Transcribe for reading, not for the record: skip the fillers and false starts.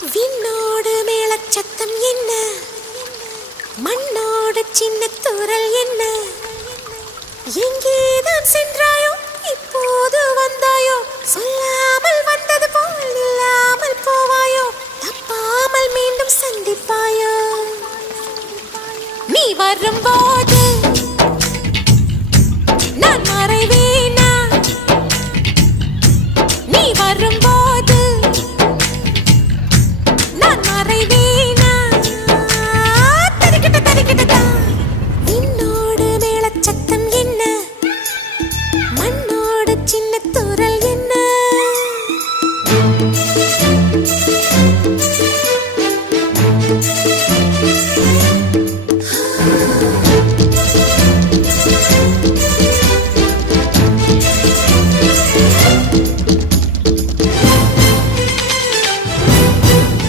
விண்ணோடு மேளச்சத்தம் என்ன, மண்ணோடு சின்ன தூரல் என்ன, எங்கேதான் சென்றாயோ இப்போது வந்தாயோ, சொல்லாமல் வந்தது போல் இல்லாமல் போவாயோ, தப்பாமல் மீண்டும் சந்திப்பாயோ, நீ வரும்போ